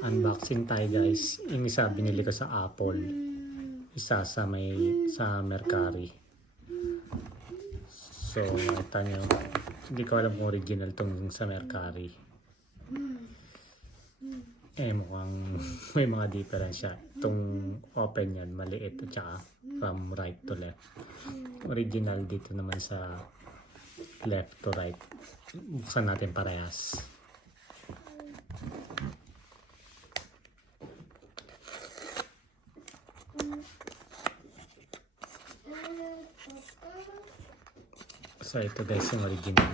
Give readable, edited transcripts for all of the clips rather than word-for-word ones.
Unboxing tayo guys. Yung isa binili ko sa Apple. Isa sa Mercari. So, ito nyo. Hindi ko alam kung original tong sa Mercari. Mukhang may mga diferensya. Itong open yan, maliit at saka from right to left. Original dito naman sa left to right. Buksan natin parehas. So ito guys yung original.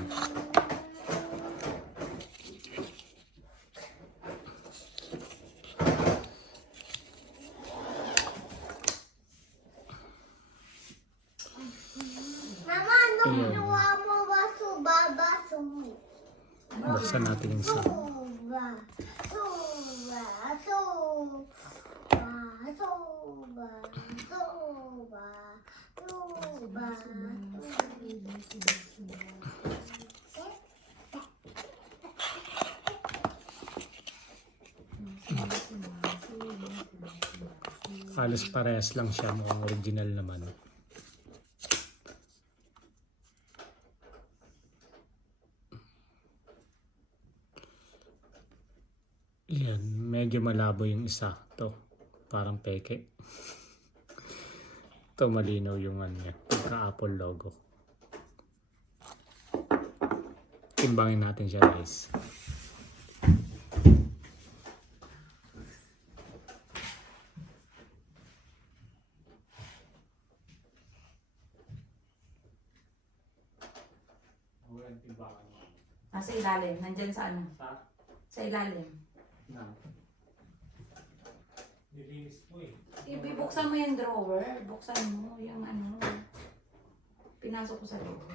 Mama, anong ginawa mo? Baso. Buksan natin yung isa. Halos parehas lang siya, mukhang original naman. Yan, medyo malabo yung isa. To parang peke. To malinaw yung ano niya, pagka-Apple logo. Timbangin natin siya guys. Nasa ilalim, nandyan sa ano? Sa ilalim. Nilinis mo eh. Ibuksan mo yung drawer, buksan mo yung ano. Pinasok ko sa loob.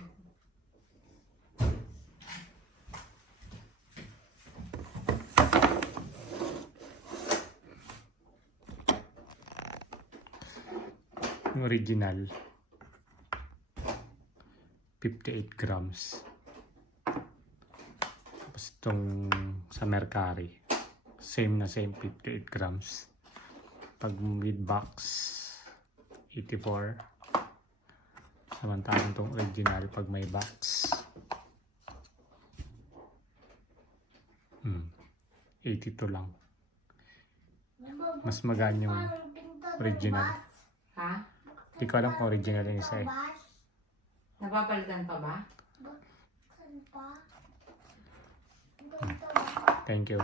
Yung original 58 grams. Tapos itong sa Mercari same 58 grams. Pag with box 84. Samantalang itong original pag may box 82 lang. Mas magaan yung original. Ha? Hindi ko alam kung original yung isa eh. Napapalitan pa ba? Thank you.